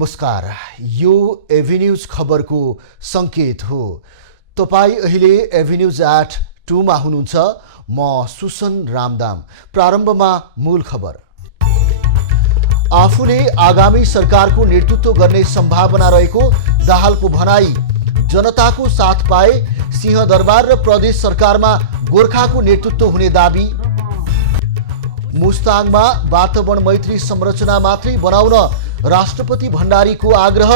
नमस्कार, यो एभिन्यूज खबरको संकेत हो। तपाई अहिले एभिन्यूज एट 2 मा हुनुहुन्छ। म सुसन रामदाम। प्रारम्भमा मूल खबर। आफूले आगामी सरकारको नेतृत्व गर्ने सम्भावना रहेको दाहालको भनाई। जनताको साथ पाए सिंहदरबार र प्रदेश सरकारमा गोर्खाको नेतृत्व हुने दाबी। मुस्ताङमा वातावरण मैत्री संरचना मात्रै बनाउन राष्ट्रपति भण्डारीको आग्रह।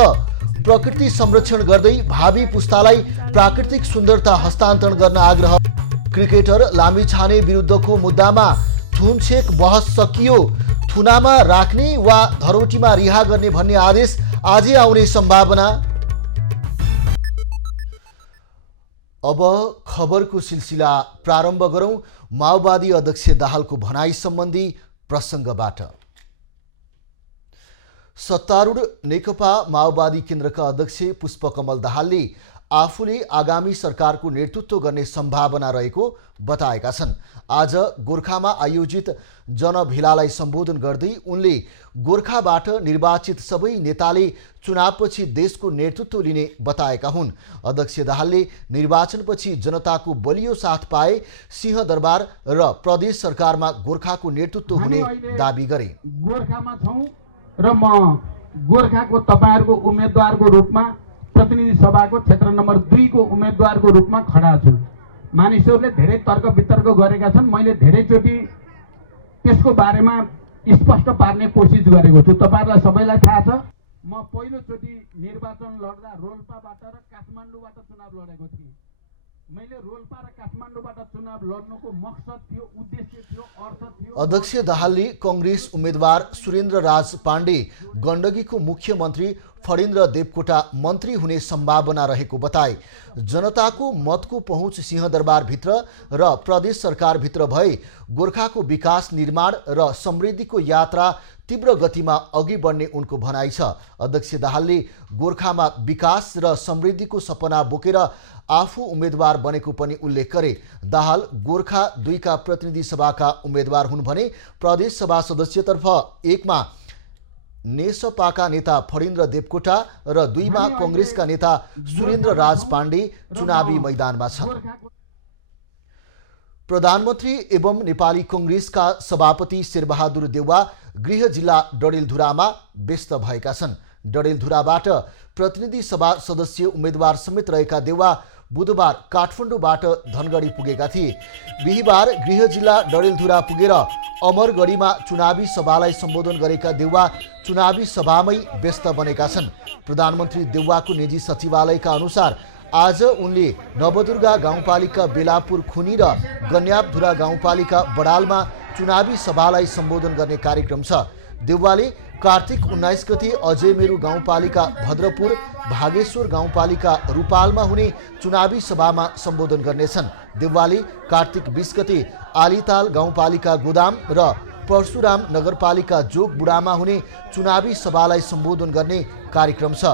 प्रकृति संरक्षण गर्दै भावी पुस्तालाई प्राकृतिक सुन्दरता हस्तान्तरण गर्न आग्रह। क्रिकेटर लामिछाने विरुद्धको मुद्दामा थुनछेक बहस सकियो। थुनामा राख्ने वा धरोटीमा रिहा गर्ने भन्ने आदेश आजै आउने सम्भावना। अब खबरको सिलसिला प्रारम्भ गरौं माओवादी अध्यक्ष दाहालको भनाई सम्बन्धी प्रसङ्गबाट। सत्तारूढ नेकपा माओवादी केन्द्रका अध्यक्ष पुष्पकमल दाहालले आफूले आगामी सरकारको नेतृत्व गर्ने सम्भावना रहेको बताएका छन्। आज गोर्खामा आयोजित जनभेलालाई सम्बोधन गर्दै उनले गोर्खाबाट निर्वाचित सबै नेताले चुनावपछि देशको नेतृत्व लिने बताएका हुन्। अध्यक्ष दाहालले निर्वाचनपछि जनताको बलियो साथ पाए सिंहदरबार र प्रदेश सरकारमा गोर्खाको नेतृत्व हुने दाबी गरे। गोर्खामा छौं र म गोर्खाको तपाईहरुको उम्मेदवारको रूपमा प्रतिनिधि सभाको क्षेत्र नम्बर 2 को उम्मेदवारको रूपमा खडा छु। मानिसहरूले धेरै तर्क वितर्क गरेका छन्। मैले धेरैचोटि त्यसको बारेमा स्पष्ट पार्ने कोसिस गरेको छु। तपाईहरुलाई सबैलाई थाहा छ, म पहिलोचोटि निर्वाचन लड्दा रोल्पाबाट र काठमाडौँबाट चुनाव लडेको थिएँ। मैले रोल्पा र काठमाडौँबाट चुनाव लड्नुको मकसद थियो, उद्देश्य थियो, अर्थ थियो। अध्यक्ष दाहालले कांग्रेस उम्मेदवार सुरेन्द्र राज पाण्डे गण्डकीको मुख्यमन्त्री फणेन्द्र देवकोटा मन्त्री हुने सम्भावना रहेको बताए। जनताको मतको पहुँच सिंहदरबारभित्र र प्रदेश सरकारभित्र भए गोर्खाको विकास, निर्माण र समृद्धिको यात्रा तीव्र गतिमा अघि बढ्ने उनको भनाइ छ। अध्यक्ष दाहालले गोर्खामा विकास र समृद्धिको सपना बोकेर आफू उम्मेदवार बनेको पनि उल्लेख गरे। दाहाल गोर्खा 2 का प्रतिनिधि सभाका उम्मेदवार हुन् भने प्रदेश सभा सदस्यतर्फ 1 मा नेसपाका नेता फणेन्द्र देवकोटा र 2 मा कांग्रेसका नेता सुरेन्द्र राज पाण्डे चुनावी मैदानमा छन्। प्रधानमन्त्री एवं नेपाली कांग्रेसका सभापति शेरबहादुर देउवा गृह जिल्ला डडेलधुरामा व्यस्त भएका छन्। डडेलधुराबाट प्रतिनिधि सभा सदस्य उम्मेदवार समेत रहेका देउवा बुधबार काठमाडौँबाट धनगढी पुगेका थिए। बिहीबार गृह जिल्ला डडेलधुरा पुगेर अमरगढीमा चुनावी सभालाई सम्बोधन गरेका देउवा चुनावी सभामै व्यस्त बनेका छन्। प्रधानमन्त्री देउवाको निजी सचिवालयका अनुसार आज उनले नवदुर्गा गाउँपालिका बेलापुर खुनी र गन्यापधुरा गाउँपालिका बडालमा चुनावी सभालाई सम्बोधन गर्ने कार्यक्रम छ। देउवाले कार्तिक 19 गते अजयमेरु गाउँपालिका भद्रपुर, भागेश्वर गाउँपालिका रूपालमा हुने चुनावी सभामा सम्बोधन गर्नेछन्। देउवाले कार्तिक 20 गते आलीताल गाउँपालिका गोदाम र परशुराम नगरपालिका जोगबुढामा हुने चुनावी सभालाई सम्बोधन गर्ने कार्यक्रम छ।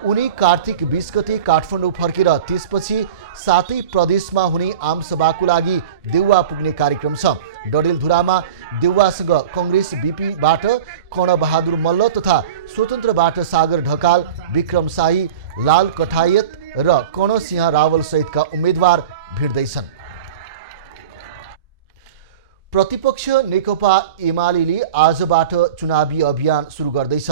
उनी कार्तिक 20 गते काठमाडौँ फर्केर त्यसपछि सातै प्रदेशमा हुने आमसभाको लागि देउवा पुग्ने कार्यक्रम छ। डडेलधुरामा देउवासँग कांग्रेस बीपीबाट कर्णबहादुर मल्ल तथा स्वतन्त्रबाट सागर ढकाल, विक्रम शाही, लाल कठायत र कर्णसिंह रावल सहितका उम्मेदवार भिड्दैछन्। प्रतिपक्ष नेकपा एमाले आजबाट चुनावी अभियान सुरु गर्दैछ।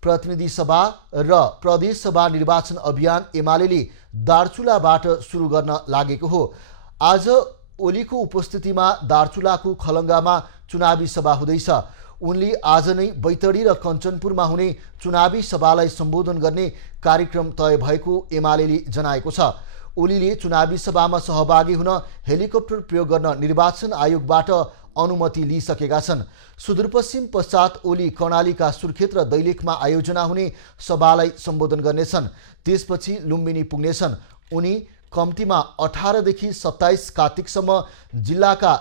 प्रतिनिधि सभा र प्रदेश सभा निर्वाचन अभियान एमाले दार्चुलाबाट सुरु गर्न लागेको हो। आज ओलीको उपस्थितिमा दार्चुलाको खलङ्गामा चुनावी सभा हुँदैछ। उनले आज नै बैतडी र कञ्चनपुरमा हुने चुनावी सभालाई सम्बोधन गर्ने कार्यक्रम तय भएको एमाले जनाएको छ। ओलीले चुनावी सभामा सहभागी हुन हेलिकप्टर प्रयोग गर्न निर्वाचन आयोगबाट अनुमति लिइसकेका छन्। सुदूरपश्चिम पश्चात ओली कर्णालीका सुर्खेत र दैलेखमा आयोजना हुने सभालाई सम्बोधन गर्नेछन्। त्यसपछि लुम्बिनी पुग्नेछन्। उनी कम्तीमा 18 देखि 27 कार्तिकसम्म जिल्लाका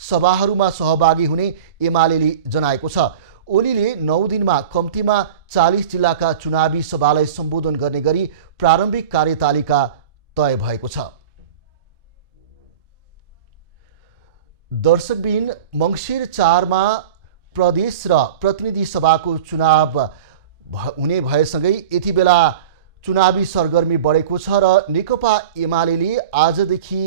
सभाहरूमा सहभागी हुने एमाले जनाएको छ। ओलीले 9 दिनमा कम्तीमा 40 जिल्लाका चुनावी सभालाई सम्बोधन गर्ने गरी प्रारम्भिक कार्यतालिका तय भएको छ। दर्शकबिन मङ्सिर 4 मा प्रदेश र प्रतिनिधि सभाको चुनाव हुने भएसँगै यति बेला चुनावी सरगर्मी बढेको छ र नेकपा एमाले आजदेखि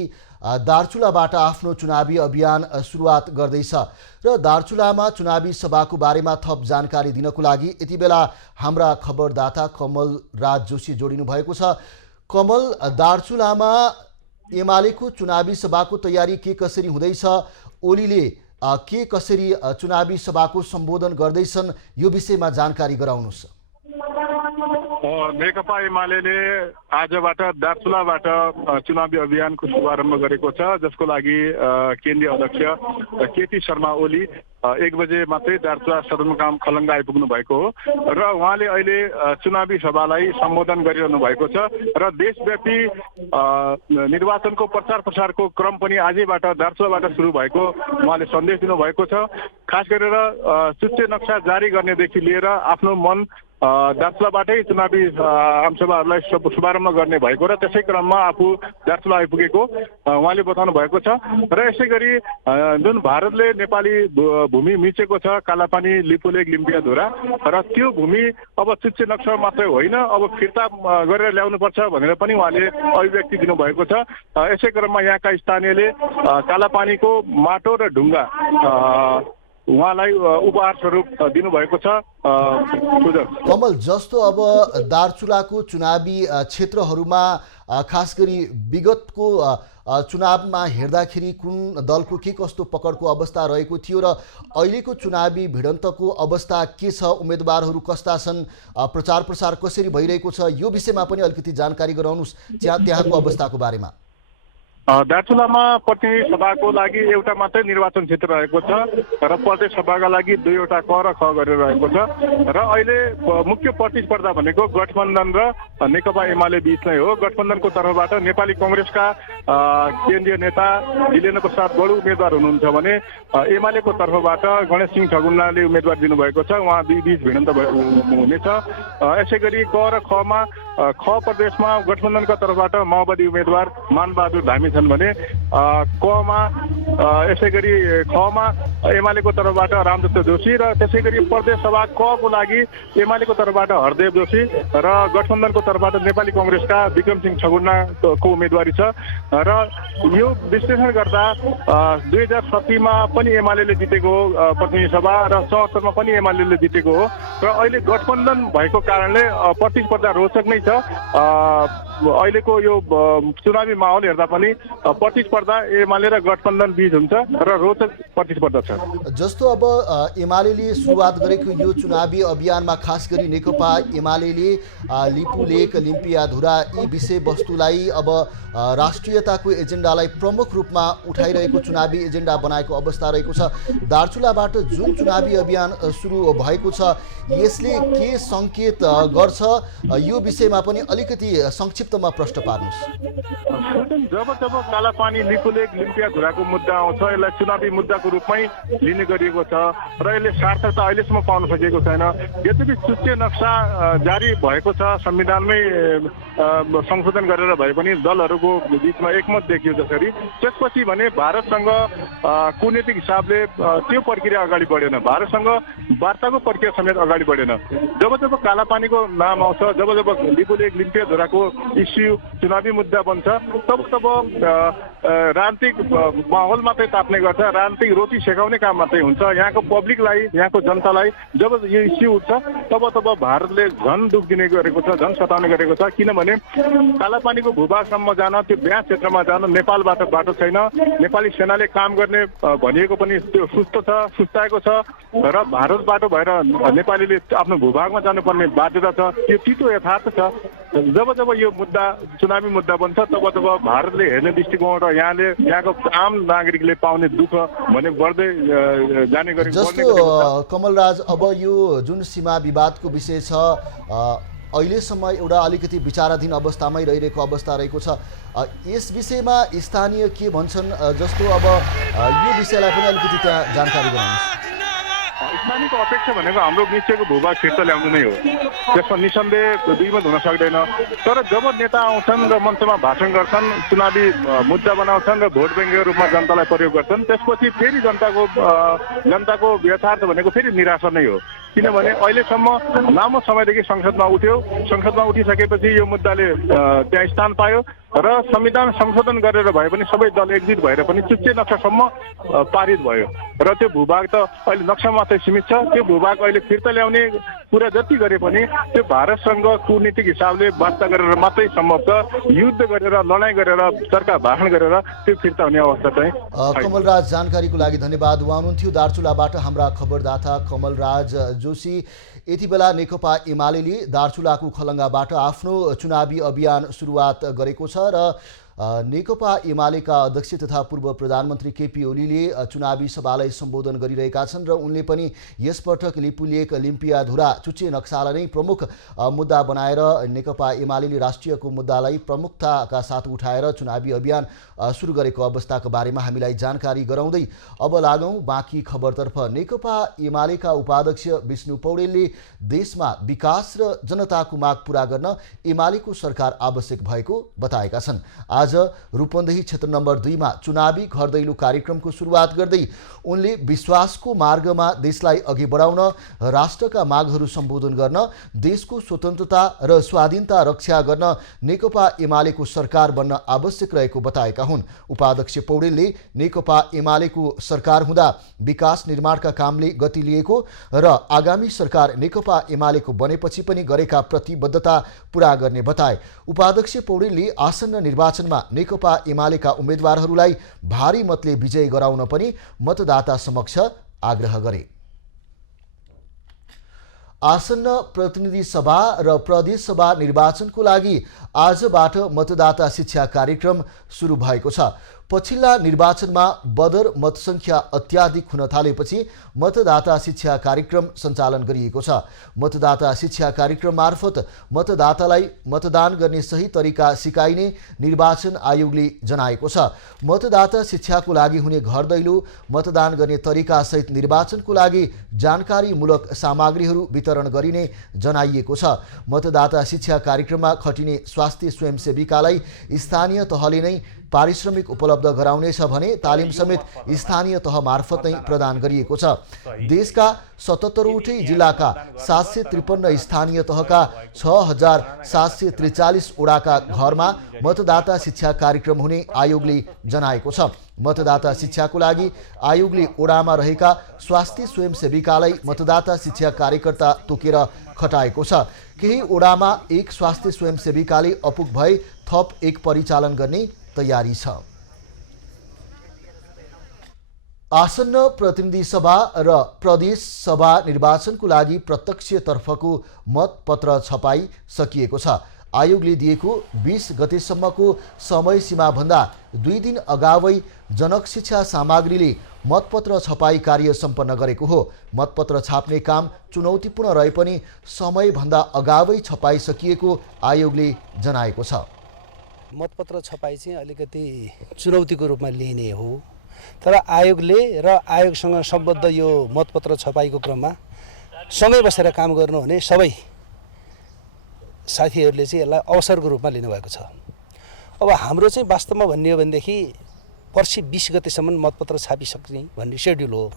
दार्चुलाबाट आफ्नो चुनावी अभियान सुरुवात गर्दैछ र दार्चुलामा चुनावी सभाको बारेमा थप जानकारी दिनको लागि यति बेला हाम्रा खबरदाता कमल राज जोशी जोडिनु भएको छ। कमल, दार्चुलामा एमालेको चुनावी सभाको तयारी के कसरी हुँदैछ, ओलीले के कसरी चुनावी सभाको सम्बोधन गर्दैछन्, यो विषयमा जानकारी गराउनुहोस्। नेकपा एमाले आजबाट दार्चुलाबाट चुनावी अभियानको शुभारम्भ गरेको छ, जसको लागि केन्द्रीय अध्यक्ष केपी शर्मा ओली 1 बजे मात्रै दार्चुला सदरमुकाम खलङ्गा आइपुग्नु भएको हो र उहाँले अहिले चुनावी सभालाई सम्बोधन गरिरहनु भएको छ र देशव्यापी निर्वाचनको प्रचार प्रसारको क्रम पनि आजैबाट दार्चुलाबाट सुरु भएको उहाँले सन्देश दिनुभएको छ। खास गरेर चुच्चे नक्सा जारी गर्नेदेखि लिएर आफ्नो मन दार्चुलाबाटै चुनावी आमसभाहरूलाई शुभारम्भ गर्ने भएको र त्यसै क्रममा आफू दार्चुला आइपुगेको उहाँले बताउनु भएको छ र यसै गरी जुन भारतले नेपाली भूमि मिचेको छ कालापानी लिपुलेक लिम्पियाधुरा र त्यो भूमि अब चुच्चे नक्सा मात्रै होइन अब फिर्ता गरेर ल्याउनुपर्छ भनेर पनि उहाँले अभिव्यक्ति दिनुभएको छ। यसै क्रममा यहाँका स्थानीयले कालापानीको माटो र ढुङ्गा उहाँलाई उपहार स्वरूप दिनुभएको छ। कमल, जस्तो अब दार्चुलाको चुनावी क्षेत्रहरूमा खास गरी विगतको चुनावमा हेर्दाखेरि कुन दलको के कस्तो पकडको अवस्था रहेको थियो र अहिलेको चुनावी भिडन्तको अवस्था के छ, उम्मेदवारहरू कस्ता छन्, प्रचार प्रसार कसरी भइरहेको छ, यो विषयमा पनि अलिकति जानकारी गराउनुहोस् त्यहाँको अवस्थाको बारेमा। दार्चुलामा प्रतिनिधि सभाको लागि एउटा मात्रै निर्वाचन क्षेत्र रहेको छ र प्रदेश सभाका लागि 2वटा क र ख गरेर रहेको छ र अहिले मुख्य प्रतिस्पर्धा भनेको गठबन्धन र नेकपा एमाले बीच नै हो। गठबन्धनको तर्फबाट नेपाली कङ्ग्रेसका केन्द्रीय नेता जिलेन्द्र प्रसाद बडु उम्मेदवार हुनुहुन्छ भने एमालेको तर्फबाट गणेश सिंह ठगुन्नाले उम्मेदवार दिनुभएको छ, उहाँ बीच भिडन्त हुनेछ। यसै गरी क र खमा ख प्रदेशमा गठबन्धनका तर्फबाट माओवादी उम्मेदवार मानबहादुर धामी छन् भने कमा यसै गरी खमा एमालेको तर्फबाट रामदत्त जोशी र त्यसै गरी प्रदेश सभा कको लागि एमालेको तर्फबाट हरदेव जोशी र गठबन्धनको तर्फबाट नेपाली कङ्ग्रेसका विक्रम सिंह ठगुन्नाको उम्मेदवारी छ र यो विश्लेषण गर्दा 2007मा पनि एमाले जितेको हो प्रतिनिधि सभा र 74मा पनि एमाले जितेको हो र अहिले गठबन्धन भएको कारणले प्रतिस्पर्धा रोचक नै छ। अहिलेको यो चुनावी माहौल हेर्दा पनि प्रतिस्पर्धा एमाले र गठबन्धन बीच हुन्छ र रोचक प्रतिस्पर्धा छ। जस्तो अब एमाले सुरुवात गरेको यो चुनावी अभियानमा खास गरी नेकपा एमाले लिपुलेक लिम्पियाधुरा यी विषयवस्तुलाई अब राष्ट्रियताको एजेन्डालाई प्रमुख रूपमा उठाइरहेको चुनावी एजेन्डा बनाएको अवस्था रहेको छ। दार्चुलाबाट जुन चुनावी अभियान सुरु भएको छ यसले के सङ्केत गर्छ, यो विषयमा पनि अलिकति संक्षिप्तमा प्रश्न पार्नुहोस्। जब जब कालापानी लिपुलेक लिम्पियाधुराको मुद्दा आउँछ यसलाई चुनावी मुद्दाको रूपमै लिने गरिएको छ र यसले सार्थकता अहिलेसम्म पाउन सकेको छैन। यद्यपि चुच्चे नक्सा जारी भएको छ, संविधानमै संशोधन गरेर भए पनि दलहरूको बिचमा एकमत देखियो जसरी, त्यसपछि भने भारतसँग कूटनीतिक हिसाबले त्यो प्रक्रिया अगाडि बढेन, भारतसँग वार्ताको प्रक्रिया समेत अगाडि बढेन। जब जब कालापानीको नाम आउँछ, जब जब लिपुलेक लिम्पियाधुराको इस्यु चुनावी मुद्दा बन्छ तब तब राजनीतिक माहौल मात्रै ताप्ने गर्छ, राजनीतिक रोटी सेकाउने काम मात्रै हुन्छ। यहाँको पब्लिकलाई, यहाँको जनतालाई जब यो इस्यु उठ्छ तब तब भारतले झन् दुख दिने गरेको छ, झन् सताउने गरेको छ। किनभने कालापानीको भूभागसम्म जान, त्यो ब्यास क्षेत्रमा जान नेपालबाट बाटो छैन। नेपाली सेनाले काम गर्ने भनिएको पनि त्यो सुस्ताएको छ र भारतबाट भएर नेपालीले आफ्नो भूभागमा जानुपर्ने बाध्यता छ, त्यो तितो यथार्थ छ। जब जब यो मुद्दा चुनावी मुद्दा बन्छ तब तब भारतले हेर्ने दृष्टिकोण र यहाँको आम नागरिकले पाउने दुःख भने बढ्दै जाने गरी। जस्तो कमलराज, अब यो जुन सीमा विवादको विषय छ अहिलेसम्म एउटा अलिकति विचाराधीन अवस्थामै रहिरहेको अवस्था रहेको छ, यस विषयमा स्थानीय के भन्छन्, जस्तो अब यो विषयलाई पनि अलिकति त्यहाँ जानकारी गराउनुहोस्। स्थानीयको अपेक्षा भनेको हाम्रो निश्चयको भूभाग फिर्ता ल्याउनु नै हो, त्यसमा निसन्देह दुईमत हुन सक्दैन। तर जब नेता आउँछन् र मञ्चमा भाषण गर्छन्, चुनावी मुद्दा बनाउँछन् र भोट ब्याङ्कको रूपमा जनतालाई प्रयोग गर्छन्, त्यसपछि फेरि जनताको यथार्थ भनेको फेरि निराशा नै हो। किनभने अहिलेसम्म लामो समयदेखि संसदमा उठ्यो, संसदमा उठिसकेपछि यो मुद्दाले त्यहाँ स्थान पायो र संविधान संशोधन गरेर भए पनि सबै दल एकजुट भएर पनि चुच्चे नक्सासम्म पारित भयो र त्यो भूभाग त अहिले नक्सा मात्रै सीमित छ। त्यो भूभाग अहिले फिर्ता ल्याउने कुरा जति गरे पनि त्यो भारतसँग कूटनीतिक हिसाबले वार्ता गरेर मात्रै सम्भव छ। युद्ध गरेर, लडाइँ गरेर, सरकार भाषण गरेर त्यो फिर्ता हुने अवस्था चाहिँ छैन। कमलराज, जानकारीको लागि धन्यवाद। उहाँ हुनुहुन्थ्यो दार्चुलाबाट हाम्रा खबरदाता कमलराज जोशी। यति बेला नेकपा एमाले दार्चुलाको खलङ्गाबाट आफ्नो चुनावी अभियान सुरुवात गरेको छ र नेकपा एमालेका अध्यक्ष तथा पूर्व प्रधानमन्त्री केपी ओलीले चुनावी सभालाई सम्बोधन गरिरहेका छन् र उनले पनि यसपटक लिपुलेक लिम्पियाधुरा चुच्चे नक्सालाई नै प्रमुख मुद्दा बनाएर नेकपा एमाले राष्ट्रियको मुद्दालाई प्रमुखताका साथ उठाएर चुनावी अभियान सुरु गरेको अवस्थाको बारेमा हामीलाई जानकारी गराउँदै अब लागौँ बाँकी खबरतर्फ। नेकपा एमालेका उपाध्यक्ष विष्णु पौडेलले देशमा विकास र जनताको माग पूरा गर्न एमालेको सरकार आवश्यक भएको बताएका छन्। आज रूपन्देही क्षेत्र नम्बर 2 मा चुनावी घर दैलो कार्यक्रमको सुरुवात गर्दै उनले विश्वासको मार्गमा देशलाई अघि बढाउन, राष्ट्रका मागहरू सम्बोधन गर्न, देशको स्वतन्त्रता र स्वाधीनता रक्षा गर्न नेकपा एमालेको सरकार बन्न आवश्यक रहेको बताएका हुन्। उपाध्यक्ष पौडेलले नेकपा एमालेको सरकार हुँदा विकास निर्माणका कामले गति लिएको र आगामी सरकार नेकपा एमालेको बनेपछि पनि गरेका प्रतिबद्धता पूरा गर्ने बताए। उपाध्यक्ष पौडेलले आसन्न निर्वाचनमा नेकपा एमालेका उम्मेदवारहरूलाई भारी मतले विजय गराउन पनि मतदाता समक्ष आग्रह गरे। आसन्न प्रतिनिधि सभा र प्रदेश सभा निर्वाचनको लागि आजबाट मतदाता शिक्षा कार्यक्रम सुरु भएको छ। पछिल्ला निर्वाचनमा बदर मतसङ्ख्या अत्याधिक हुन थालेपछि मतदाता शिक्षा कार्यक्रम सञ्चालन गरिएको छ। मतदाता शिक्षा कार्यक्रम मार्फत मतदातालाई मतदान गर्ने सही तरिका सिकाइने निर्वाचन आयोगले जनाएको छ। मतदाता शिक्षाको लागि हुने घर दैलो, मतदान गर्ने तरिकासहित निर्वाचनको लागि जानकारीमूलक सामग्रीहरू वितरण गरिने जनाइएको छ। मतदाता शिक्षा कार्यक्रममा खटिने स्वास्थ्य स्वयंसेविकालाई स्थानीय तहले नै पारिश्रमिक उपलब्ध गराउनेछ भने तालिम समेत स्थानीय तह मार्फत नै प्रदान गरिएको छ। देशका 77वटै जिल्लाका 753 स्थानीय तहका 6743 वडाका घरमा मतदाता शिक्षा कार्यक्रम हुने आयोगले जनाएको छ। मतदाता शिक्षाको लागि आयोगले वडामा रहेका स्वास्थ्य स्वयंसेविकालाई मतदाता शिक्षा कार्यकर्ता तोकेर खटाएको छ। केही वडामा एक स्वास्थ्य स्वयंसेविकाले अपुग भए थप एक परिचालन गर्ने तयारी छ। आसन्न प्रतिनिधि सभा र प्रदेश सभा निर्वाचनको लागि प्रत्यक्षतर्फको मतपत्र छपाई सकिएको छ। आयोगले दिएको 20 गतेसम्मको समय सीमाभन्दा 2 दिन अगावै जनक शिक्षा सामग्रीले मतपत्र छपाई कार्य सम्पन्न गरेको हो। मतपत्र छाप्ने काम चुनौतीपूर्ण रहे पनि समयभन्दा अगावै छपाई सकिएको आयोगले जनाएको छ। मतपत्र छपाई चाहिँ अलिकति चुनौतीको रूपमा लिइने हो, तर आयोगले र आयोगसँग सम्बद्ध यो मतपत्र छपाईको क्रममा सँगै बसेर काम गर्नु भने सबै साथीहरूले चाहिँ यसलाई अवसरको रूपमा लिनुभएको छ। अब हाम्रो चाहिँ वास्तवमा भन्ने हो भनेदेखि पर्सि 20 गतेसम्म मतपत्र छापिसक्ने भन्ने सेड्युल हो।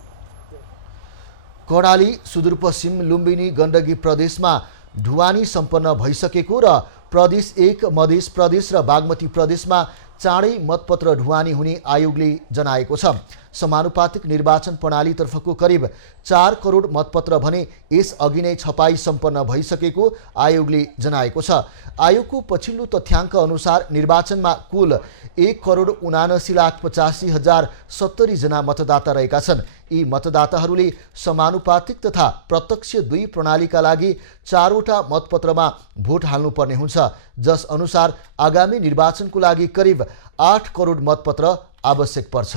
कर्णाली सुदूरपश्चिम लुम्बिनी गण्डकी प्रदेशमा ढुवानी सम्पन्न भइसकेको र प्रदेश 1 मधेस प्रदेश र बागमती प्रदेशमा चाँडै मतपत्र ढुवानी हुने आयोगले जनाएको छ। समानुपातिक निर्वाचन प्रणालीतर्फको करिब 4 करोड मतपत्र भने यस अघि नै छपाई सम्पन्न भइसकेको आयोगले जनाएको छ। आयोगको पछिल्लो तथ्याङ्क अनुसार निर्वाचनमा कुल 1,79,85,070 जना मतदाता रहेका छन्। यी मतदाताहरूले समानुपातिक तथा प्रत्यक्ष दुई प्रणालीका लागि 4 वटा मतपत्रमा भोट हाल्नुपर्ने हुन्छ, जस अनुसार आगामी निर्वाचनको लागि करिब 8 करोड मतपत्र आवश्यक पर्छ।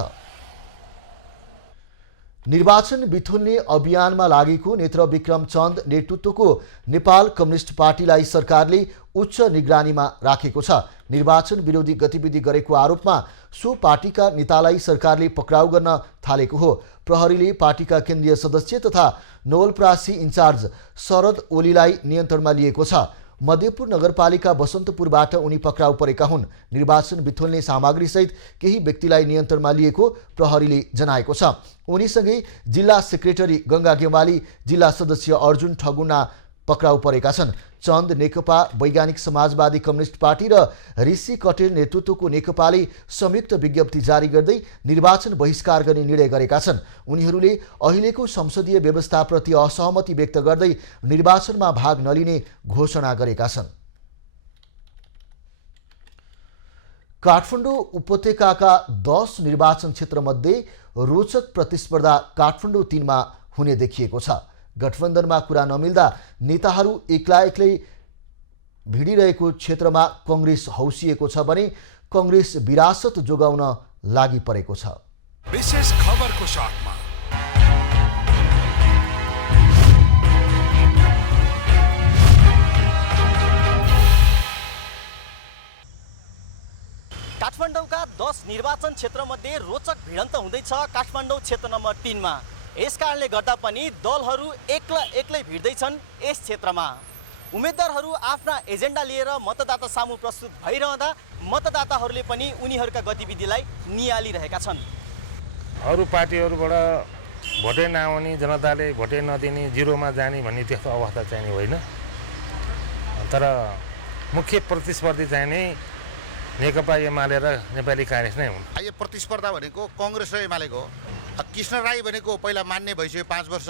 निर्वाचन बिथुल्ने अभियानमा लागेको नेत्र विक्रम चन्द नेतृत्वको नेपाल कम्युनिस्ट पार्टीलाई सरकारले उच्च निगरानीमा राखेको छ। निर्वाचन विरोधी गतिविधि गरेको आरोपमा सो पार्टीका नेतालाई सरकारले पक्राउ गर्न थालेको हो। प्रहरीले पार्टीका केन्द्रीय सदस्य तथा नवलपरासी इन्चार्ज शरद ओलीलाई नियन्त्रणमा लिएको छ। मध्यपुर नगरपालिका बसन्तपुरबाट उनी पक्राउ परेका हुन्। निर्वाचन बिथोल्ने सामग्रीसहित केही व्यक्तिलाई नियन्त्रणमा लिएको प्रहरीले जनाएको छ। उनीसँगै जिल्ला सेक्रेटरी गंगा गेवाली, जिल्ला सदस्य अर्जुन ठगुना पक्राउ परेका छन्। चन्द नेकपा वैज्ञानिक समाजवादी कम्युनिस्ट पार्टी र ऋषि कटेल नेतृत्वको नेकपाले संयुक्त विज्ञप्ति जारी गर्दै निर्वाचन बहिष्कार गर्ने निर्णय गरेका छन्। उनीहरूले अहिलेको संसदीय व्यवस्थाप्रति असहमति व्यक्त गर्दै निर्वाचनमा भाग नलिने घोषणा गरेका छन्। काठमाडौँ उपत्यकाका 10 निर्वाचन क्षेत्रमध्ये रोचक प्रतिस्पर्धा काठमाडौँ 3 मा हुने देखिएको छ। गठबन्धनमा कुरा नमिल्दा नेताहरू एक्लै भिडिरहेको क्षेत्रमा कांग्रेस हौसिएको छ भने कांग्रेस विरासत जोगाउन लागि परेको छ। विशेष खबरको साथमा काठमाडौँका 10 निर्वाचन क्षेत्रमध्ये रोचक भिडन्त हुँदैछ काठमाडौँ क्षेत्र नम्बर 3 मा। यस कारणले गर्दा पनि दलहरू एक्लै भिड्दैछन् यस क्षेत्रमा। उम्मेदवारहरू आफ्ना एजेन्डा लिएर मतदाता सामु प्रस्तुत भइरहँदा मतदाताहरूले पनि उनीहरूका गतिविधिलाई नियालिरहेका छन्। अरू पार्टीहरूबाट भोटै नआउने, जनताले भोटै नदिने, जिरोमा जाने भन्ने त्यस्तो अवस्था चाहिँ होइन। तर मुख्य प्रतिस्पर्धी चाहिँ नै नेकपा एमाले र नेपाली कांग्रेस नै हुन्। यो प्रतिस्पर्धा भनेको कांग्रेस र एमालेको हो। कृष्ण राई भनेको पहिला मान्ने भइसक्यो 5 वर्ष,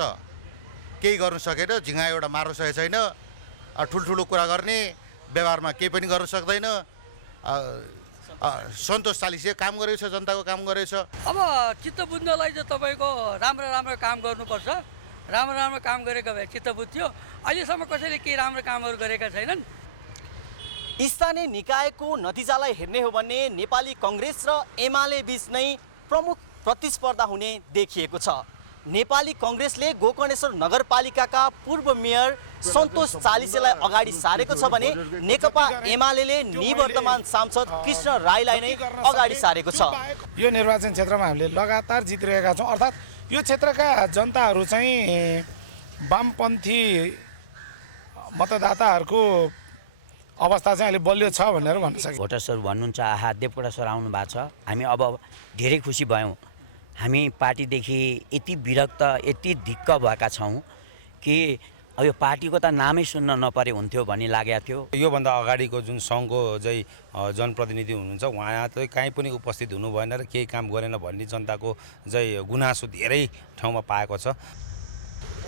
केही गर्नु सकेन, झिङ्गा एउटा मार्नु सकेको छैन, ठुल्ठुलो कुरा गर्ने, व्यवहारमा केही पनि गर्न सक्दैन। सन्तोष चालिसे काम गरेको छ, जनताको काम गरेको छ। अब चित्त बुझ्नलाई चाहिँ तपाईँको राम्रो काम गर्नुपर्छ। राम्रो काम गरेको भए चित्त बुझ्थ्यो। अहिलेसम्म कसैले केही राम्रो कामहरू गरेका छैनन्। स्थानीय निकायको नतिजालाई हेर्ने हो भने नेपाली कांग्रेस र एमाले बीच नै प्रमुख प्रतिस्पर्धा हुने देखिएको छ। नेपाली कांग्रेसले गोकर्णेश्वर नगरपालिकाका पूर्व मेयर सन्तोष चालिसेलाई अगाडि सारेको छ भने नेकपा एमाले निवर्तमान सांसद कृष्ण राईलाई नै अगाडि सारेको छ। यो निर्वाचन क्षेत्रमा हामीले लगातार जितिरहेका छौँ। अर्थात् यो क्षेत्रका जनताहरू चाहिँ वामपन्थी मतदाताहरूको अवस्था चाहिँ अहिले बलियो छ भनेर भन्न सकिन्छ। भोटर्सहरू भन्नुहुन्छ आहा देवकोटा आउनु भएको छ, हामी अब धेरै खुसी भयौँ। हामी पार्टीदेखि यति विरक्त, यति ढिक्क भएका छौँ कि अब यो पार्टीको त नामै सुन्न नपरे हुन्थ्यो भन्ने लागेको थियो। योभन्दा अगाडिको जुन सङ्घको चाहिँ जनप्रतिनिधि हुनुहुन्छ उहाँ चाहिँ कहीँ पनि उपस्थित हुनु भएन र केही काम गरेन भन्ने जनताको चाहिँ गुनासो धेरै ठाउँमा पाएको छ।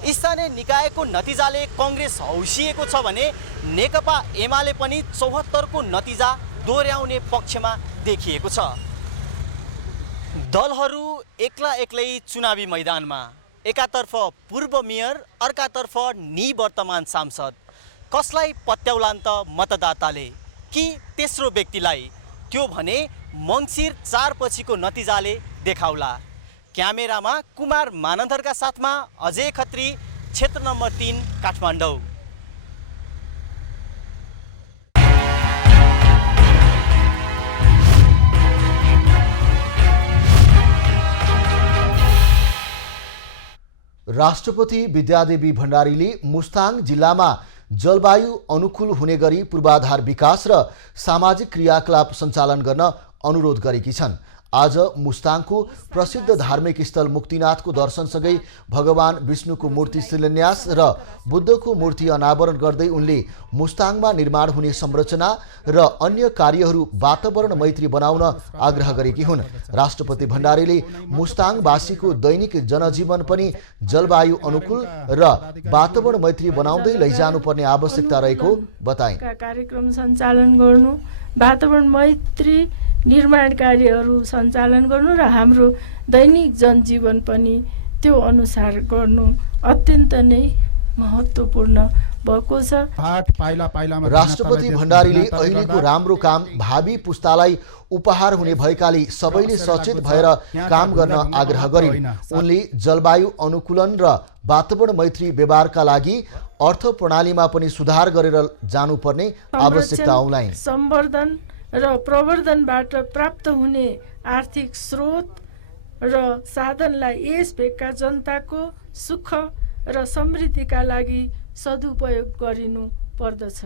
स्थानीय निकायको नतिजाले कांग्रेस हौसिएको छ भने नेकपा एमाले पनि 74 को नतिजा दोहोर्याउने पक्षमा देखिएको छ। दलहरू एक्लै चुनावी मैदानमा, एकातर्फ पूर्व मेयर, अर्कातर्फ निवर्तमान सांसद। कसलाई पत्याउलान् त मतदाताले कि तेस्रो व्यक्तिलाई? त्यो भने मङ्सिर 4 पछिको नतिजाले देखाउला। क्यामेरामा कुमार मानन्धरका साथमा अजय खत्री, क्षेत्र नम्बर 3 काठमाडौँ। राष्ट्रपति विद्यादेवी भण्डारीले मुस्ताङ जिल्लामा जलवायु अनुकूल हुने गरी पूर्वाधार विकास र सामाजिक क्रियाकलाप सञ्चालन गर्न अनुरोध गरेकी छन्। आज मुस्ताङको प्रसिद्ध धार्मिक स्थल मुक्तिनाथको दर्शनसँगै भगवान विष्णुको मूर्ति शिलान्यास र बुद्धको मूर्ति अनावरण गर्दै उनले मुस्ताङमा निर्माण हुने संरचना र अन्य कार्यहरू वातावरण मैत्री बनाउन आग्रह गरेकी हुन्। राष्ट्रपति भण्डारीले मुस्ताङवासीको दैनिक जनजीवन पनि जलवायु अनुकूल र वातावरण मैत्री बनाउँदै लैजानुपर्ने आवश्यकता रहेको बताए। कार्यक्रम सञ्चालन गर्नु, वातावरण मैत्री निर्माण कार्यहरू सञ्चालन गर्नु र हाम्रो दैनिक जनजीवन पनि त्यो अनुसार गर्नु अत्यन्त नै महत्त्वपूर्ण भएको छ। राष्ट्रपति भण्डारीले अहिलेको राम्रो काम भावी पुस्तालाई उपहार हुने भएकाले सबैले सचेत भएर काम गर्न आग्रह गरिन्। उनले जलवायु अनुकूलन र वातावरण मैत्री व्यवहारका लागि अर्थ प्रणालीमा पनि सुधार गरेर जानुपर्ने आवश्यकता औलाइन्। सम्वर्धन र प्रवर्धनबाट प्राप्त हुने आर्थिक स्रोत र साधनलाई यस भेगका जनताको सुख र समृद्धिका लागि सदुपयोग गरिनु पर्दछ।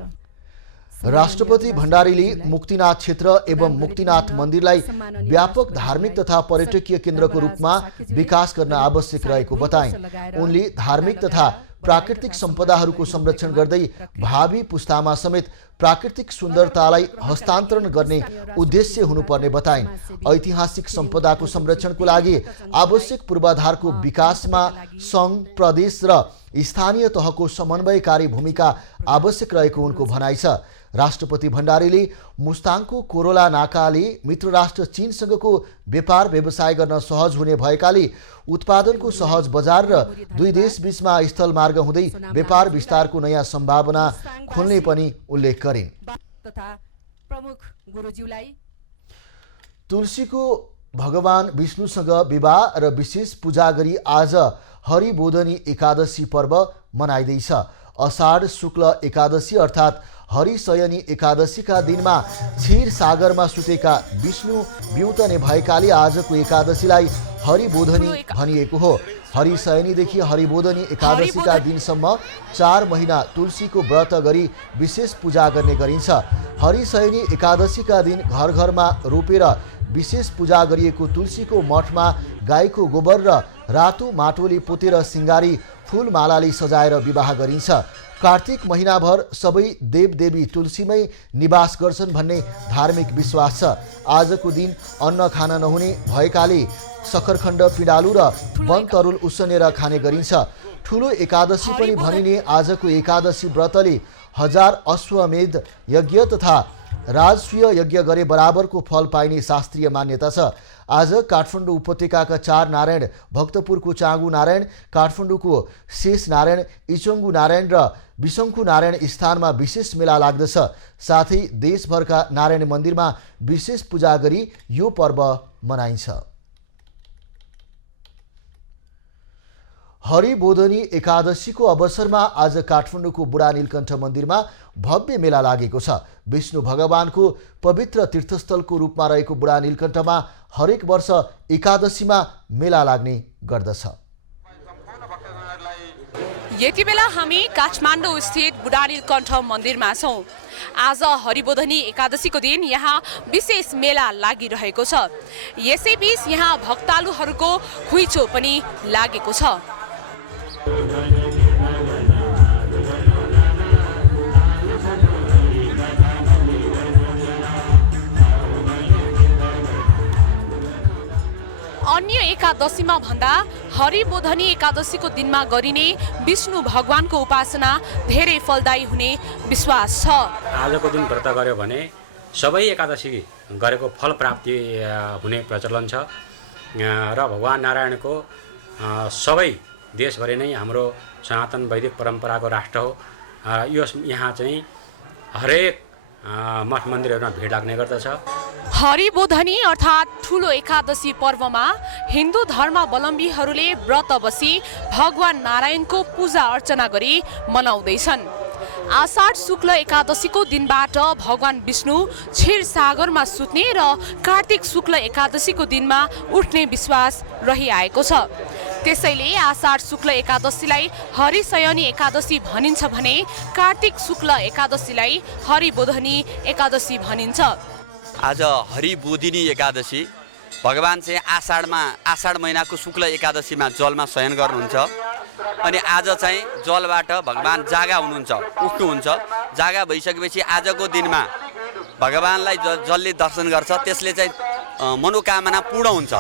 राष्ट्रपति भण्डारीले मुक्तिनाथ क्षेत्र एवं मुक्तिनाथ मन्दिरलाई व्यापक धार्मिक तथा पर्यटकीय केन्द्रको रूपमा विकास गर्न आवश्यक रहेको बताए। उनले धार्मिक तथा प्राकृतिक सम्पदाहरूको संरक्षण गर्दै भावी पुस्तामा समेत प्राकृतिक सुन्दरतालाई हस्तान्तरण गर्ने उद्देश्य हुनुपर्ने बताइन्। ऐतिहासिक सम्पदाको संरक्षणको लागि आवश्यक पूर्वाधारको विकासमा सङ्घ, प्रदेश र स्थानीय तहको समन्वयकारी भूमिका आवश्यक रहेको उनको भनाइ छ। राष्ट्रपति भण्डारीले मुस्ताङको कोरोला नाकाले मित्र राष्ट्र चीनसँगको व्यापार व्यवसाय गर्न सहज हुने भएकाले उत्पादनको सहज बजार र दुई देश बीचमा स्थल मार्ग हुँदै व्यापार विस्तारको नयाँ सम्भावना खोल्ने पनि उल्लेख गरिन्। तुलसीको भगवान विष्णुसँग विवाह र विशेष पूजा गरी आज हरिबोधनी एकादशी पर्व मनाइँदैछ। अषाढ शुक्ल एकादशी अर्थात् हरिशयनी एकादशीका दिनमा क्षीर सागरमा सुतेका विष्णु बिउतने भएकाले आजको एकादशीलाई हरिबोधनी भनिएको हो। हरिशयनीदेखि हरिबोधनी एकादशीका दिनसम्म 4 महिना तुलसीको व्रत गरी विशेष पूजा गर्ने गरिन्छ। हरिशयनी एकादशीका दिन घर घरमा रोपेर विशेष पूजा गरिएको तुलसीको मठमा गाईको गोबर र रातो माटोले पोतेर सिंगारी फूलमालाले सजाएर विवाह गरिन्छ। कार्तिक महिनाभर सबै देवदेवी तुलसीमै निवास गर्छन् भन्ने धार्मिक विश्वास छ। आजको दिन अन्न खान नहुने भएकाले सकरखण्ड, पिँडालु र वनतरुल उसिनेर खाने गरिन्छ। ठुलो एकादशी पनि भनिने आजको एकादशी व्रतले 1000 अश्वमेध यज्ञ तथा राजसूय यज्ञ गरे बराबरको फल पाइने शास्त्रीय मान्यता छ। आज काठमाडौँ उपत्यकाका 4 नारायण, भक्तपुरको चाँगु नारायण, काठमाडौँको शेष नारायण, इचोङ्गु नारायण र बिसङ्खु नारायण स्थानमा विशेष मेला लाग्दछ। साथै देशभरका नारायण मन्दिरमा विशेष पूजा गरी यो पर्व मनाइन्छ। हरिबोधनी एकादशीको अवसरमा आज काठमाडौँको बुढा नीलकण्ठ मन्दिरमा भव्य मेला लागेको छ। विष्णु भगवानको पवित्र तीर्थस्थलको रूपमा रहेको बुढा नीलकण्ठमा हरेक वर्ष एकादशीमा मेला लाग्ने गर्दछ। यति बेला हामी काठमाडौँ स्थित बुढा नीलकण्ठ मन्दिरमा छौँ। आज हरिबोधनी एकादशीको दिन यहाँ विशेष मेला लागिरहेको छ। यसैबीच यहाँ भक्तालुहरूको खुइचो पनि लागेको छ। अन्य एकादशीमा भन्दा हरिबोधनी एकादशीको दिनमा गरिने विष्णु भगवानको उपासना धेरै फलदायी हुने विश्वास छ। आजको दिन व्रत गर्यो भने सबै एकादशी गरेको फल प्राप्ति हुने प्रचलन छ र भगवान नारायणको सबै देशभरि नै हाम्रो सनातन वैदिक परम्पराको राष्ट्र हो। यो यहाँ चाहिँ हरेक मठ मन्दिरहरूमा भिड लाग्ने गर्दछ। हरिबोधनी अर्थात् ठुलो एकादशी पर्वमा हिन्दू धर्मावलम्बीहरूले व्रत बसी भगवान नारायणको पूजा अर्चना गरी मनाउँदैछन्। आषाढ शुक्ल एकादशीको दिनबाट भगवान विष्णु क्षीर सागरमा सुत्ने र कार्तिक शुक्ल एकादशीको दिनमा उठ्ने विश्वास रहिआएको छ। त्यसैले आषाढ शुक्ल एकादशीलाई हरिशयनी एकादशी भनिन्छ भने कार्तिक शुक्ल एकादशीलाई हरिबोधनी एकादशी भनिन्छ। आज हरिबोधिनी एकादशी भगवान चाहिँ आषाढ महिनाको शुक्ल एकादशीमा जलमा शयन गर्नुहुन्छ अनि आज चाहिँ जलबाट भगवान जागा हुनुहुन्छ, उठ्नुहुन्छ। जागा भइसकेपछि आजको दिनमा भगवानलाई जसले दर्शन गर्छ त्यसले चाहिँ मनोकामना पूर्ण हुन्छ।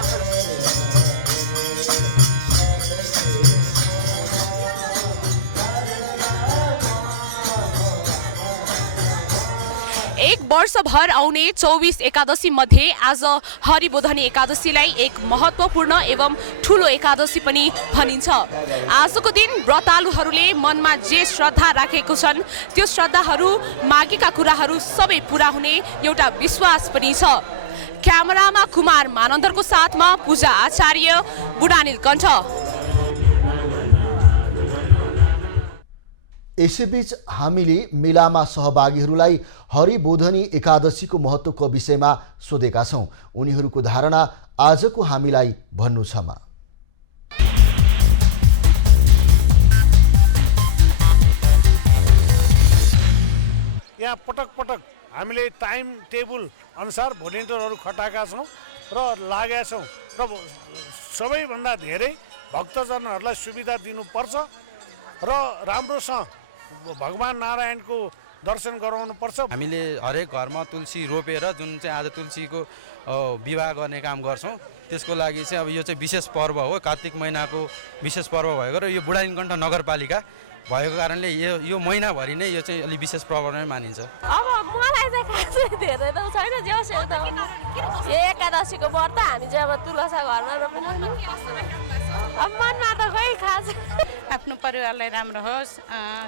एक वर्षभर आउने 24 एकादशी मध्ये आज हरिबोधनी एकादशीलाई एक महत्त्वपूर्ण एवं ठुलो एकादशी पनि भनिन्छ। आजको दिन व्रतालुहरूले मनमा जे श्रद्धा राखेको छन् त्यो श्रद्धाहरू, मागेका कुराहरू सबै पूरा हुने एउटा विश्वास पनि छ। क्यामेरामा कुमार मानन्दरको साथमा पूजा आचार्य, बुढा नीलकण्ठ। यसैबीच हामीले मेलामा सहभागीहरूलाई हरिबोधनी एकादशीको महत्त्वको विषयमा सोधेका छौँ। उनीहरूको धारणा आजको हामीलाई भन्नु छ। यहाँ पटक पटक हामीले टाइम टेबल अनुसार भोलिन्टियरहरू खटाएका छौँ र लागेका छौँ र सबैभन्दा धेरै भक्तजनहरूलाई सुविधा दिनुपर्छ र राम्रोसँग भगवान नारायणको दर्शन गराउनुपर्छ। हामीले हरेक घरमा तुलसी रोपेर जुन चाहिँ आज तुलसीको विवाह गर्ने काम गर्छौँ, त्यसको लागि चाहिँ अब यो चाहिँ विशेष पर्व हो, कार्तिक महिनाको विशेष पर्व भएको र यो बुढानीकण्ठ नगरपालिका भएको कारणले यो महिनाभरि नै यो चाहिँ अलिक विशेष पर्व नै मानिन्छ। अब मलाई चाहिँ खासै धेरै त छैन, जस एकदम एकादशीको व्रत हामी चाहिँ अब तुलसा घरमा रोप्नु अब मनमा त खै खास आफ्नो परिवारलाई राम्रो होस्,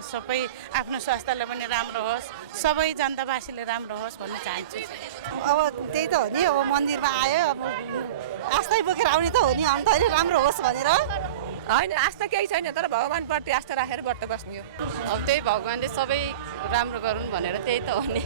सबै आफ्नो स्वास्थ्यलाई पनि राम्रो होस्, सबै जनतावासीले राम्रो होस् भन्न चाहन्छु। अब त्यही त हो नि, अब मन्दिरमा आयो अब आस्थै बोकेर आउने त हो नि, अन्त होइन राम्रो होस् भनेर। होइन आस्था केही छैन, तर भगवानप्रति आस्था राखेर व्रत बस्ने हो। अब त्यही भगवानले सबै राम्रो गरून् भनेर त्यही त हो नि।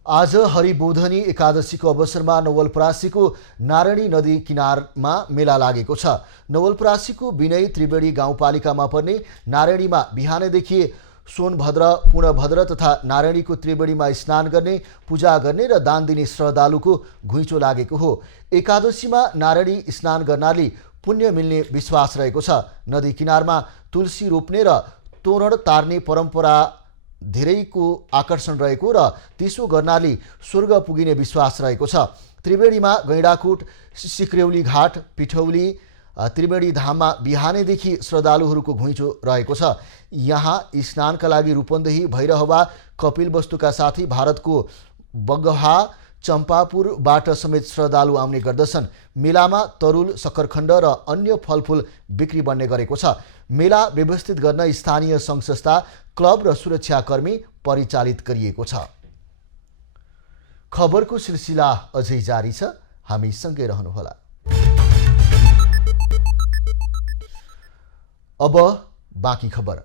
आज हरिबोधनी एकादशीको अवसरमा नवलपरासीको नारायणी नदी किनारमा मेला लागेको छ। नवलपरासीको विनय त्रिवेणी गाउँपालिकामा पर्ने नारायणीमा बिहानैदेखि सोनभद्र, पूर्णभद्र तथा नारायणीको त्रिवेणीमा स्नान गर्ने, पूजा गर्ने र दान दिने श्रद्धालुको घुइँचो लागेको हो। एकादशीमा नारायणी स्नान गर्नाले पुण्य मिल्ने विश्वास रहेको छ। नदी किनारमा तुलसी रोप्ने र तोरण तार्ने परम्परा धेरैको आकर्षण रहेको र त्यसो गर्नाले स्वर्ग पुगिने विश्वास रहेको छ। त्रिवेणीमा गैँडाकोट, सिक्रेउली घाट, पिठौली, त्रिवेणी धाममा बिहानैदेखि श्रद्धालुहरूको घुइँचो रहेको छ। यहाँ स्नानका लागि रूपन्देही, भैरहवा, कपिलवस्तुका साथै भारतको बगहा, चम्पापुरबाट समेत श्रद्धालु आउने गर्दछन्। मेलामा तरुल, सक्खरखण्ड र अन्य फलफुल बिक्री बन्ने गरेको छ। मेला व्यवस्थित गर्न स्थानीय सङ्घ संस्था, क्लब र सुरक्षाकर्मी परिचालित गरिएको छ। खबरको सिलसिला अझै जारी छ, हामी सँगै रहनुहोला। अब बाँकी खबर।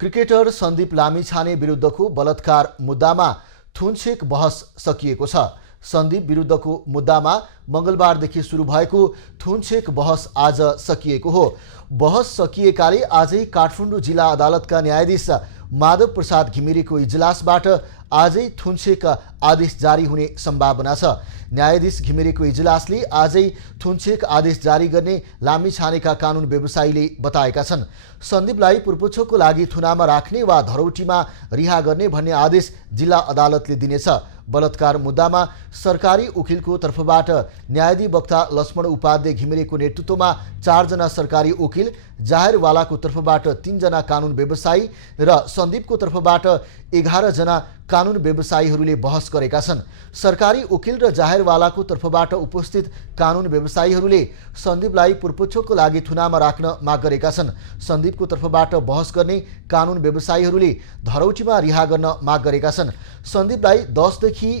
क्रिकेटर सन्दीप लामिछाने विरुद्धको बलात्कार मुद्दामा थुनछेक बहस सकिएको छ। सन्दीप विरुद्धको मुद्दामा मङ्गलबारदेखि सुरु भएको थुनछेक बहस आज सकिएको हो। बहस सकिएकाले आजै काठमाडौँ जिल्ला अदालतका न्यायाधीश माधव प्रसाद घिमिरेको इजलासबाट आजै थुनछेक आदेश जारी हुने सम्भावना छ। न्यायाधीश घिमिरेको इजलासले आजै थुनछेक आदेश जारी गर्ने लामिछानेका कानुन व्यवसायीले बताएका छन्। सन्दीपलाई पूर्वोच्छको लागि थुनामा राख्ने वा धरौटीमा रिहा गर्ने भन्ने आदेश जिल्ला अदालतले दिनेछ। बलात्कार मुद्दामा सरकारी वकिलको तर्फबाट न्यायाधिवक्ता लक्ष्मण उपाध्याय घिमिरेको नेतृत्वमा 4 जना सरकारी वकिल, जाहेरवालाको तर्फबाट 3 जना कानुन व्यवसायी र सन्दीपको तर्फबाट 11 जना कानुन व्यवसायीहरूले बहस गरेका छन्। सरकारी वकिल र जाहेरवालाको तर्फबाट उपस्थित कानुन व्यवसायीहरूले सन्दीपलाई पूर्वोच्छको लागि थुनामा राख्न माग गरेका छन्। सन्दीपको तर्फबाट बहस गर्ने कानुन व्यवसायीहरूले धरौटीमा रिहा गर्न माग गरेका छन्। सन्दीपलाई 10 देखि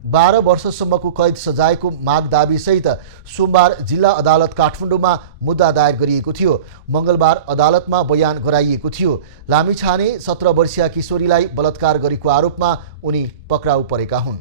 12 वर्षसम्मको कैद सजायको माग दाबीसहित सोमबार जिल्ला अदालत काठमाडौँमा मुद्दा दायर गरिएको थियो। मङ्गलबार अदालतमा बयान गराइएको थियो। लामिछाने 17 वर्षीय किशोरीलाई बलात्कार गरेको आरोपमा उनी पक्राउ परेका हुन्।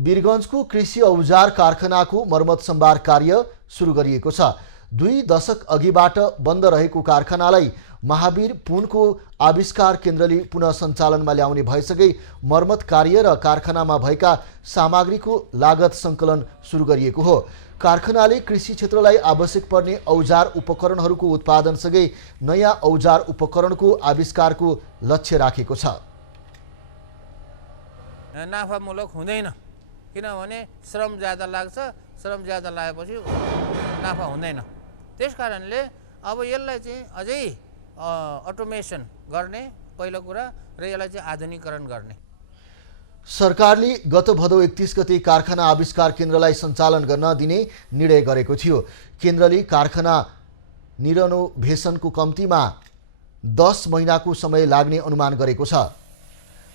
वीरगञ्जको कृषि औजार कारखानाको मर्मत सम्भार कार्य सुरु गरिएको छ। 2 दशक अघिबाट बन्द रहेको कारखानालाई महावीर पुनको आविष्कार केन्द्रले पुनः सञ्चालनमा ल्याउने भएसँगै मर्मत कार्य र कारखानामा भएका सामग्रीको लागत सङ्कलन सुरु गरिएको हो। कारखानाले कृषि क्षेत्रलाई आवश्यक पर्ने औजार उपकरणहरूको उत्पादनसँगै नयाँ औजार उपकरणको आविष्कारको लक्ष्य राखेको छ। नाफामूलक हुँदैन, किनभने श्रम ज्यादा लाग्छ, श्रम ज्यादा लागेपछि नाफा हुँदैन। त्यसकारणले अब यसलाई चाहिँ अझै अटोमेसन गर्ने पहिलो कुरा र यसलाई चाहिँ आधुनिकीकरण गर्ने। सरकारले गत भदौ 31 गते कारखाना आविष्कार केन्द्रलाई सञ्चालन गर्न दिने निर्णय गरेको थियो। केन्द्रले कारखाना रिनोभेसनको कम्तीमा 10 महिनाको समय लाग्ने अनुमान गरेको छ।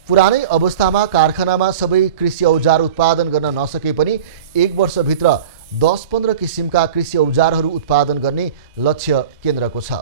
पुरानै अवस्थामा कारखानामा सबै कृषि औजार उत्पादन गर्न नसके पनि 1 वर्षभित्र 10-15 किसिमका कृषि औजारहरू उत्पादन गर्ने लक्ष्य केन्द्रको छ।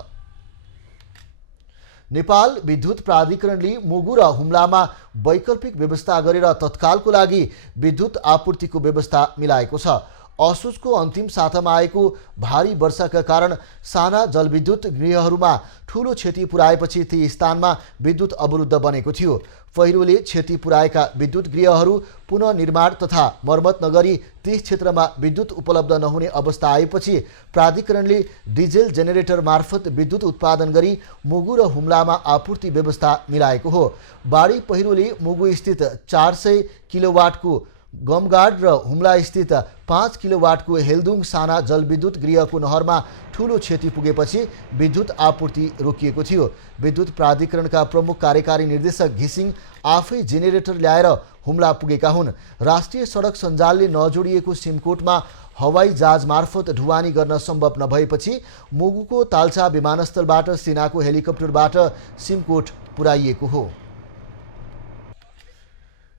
नेपाल विद्युत प्राधिकरणले मुगु र हुम्लामा वैकल्पिक व्यवस्था गरेर तत्कालको लागि विद्युत आपूर्तिको व्यवस्था मिलाएको छ। असोजको अन्तिम सातामा आएको भारी वर्षाका कारण साना जलविद्युत गृहहरूमा ठूलो क्षति पुर्याएपछि ती स्थानमा विद्युत अवरुद्ध बनेको थियो। पहिरोले क्षति पुर्याएका विद्युत गृहहरू पुनर्निर्माण तथा मर्मत नगरी त्यस क्षेत्रमा विद्युत उपलब्ध नहुने अवस्था आएपछि प्राधिकरणले डिजेल जेनेरेटर मार्फत विद्युत उत्पादन गरी मुगु र हुम्लामा आपूर्ति व्यवस्था मिलाएको हो। बाढी पहिरोले मुगु स्थित 400 किलोवाटको गमगाड र हुम्ला स्थित 5 किलोवाटको हेल्दुङ साना जलविद्युत गृहको नहरमा ठूलो क्षति पुगेपछि विद्युत आपूर्ति रोकिएको थियो। विद्युत प्राधिकरणका प्रमुख कार्यकारी निर्देशक घिसिङ आफै जेनेरेटर ल्याएर हुम्ला पुगेका हुन्। राष्ट्रिय सडक सञ्जालले नजोडिएको सिमकोटमा हवाई जहाज मार्फत ढुवानी गर्न सम्भव नभएपछि मुगुको ताल्चा विमानस्थलबाट सेनाको हेलिकप्टरबाट सिमकोट पुर्याइएको हो।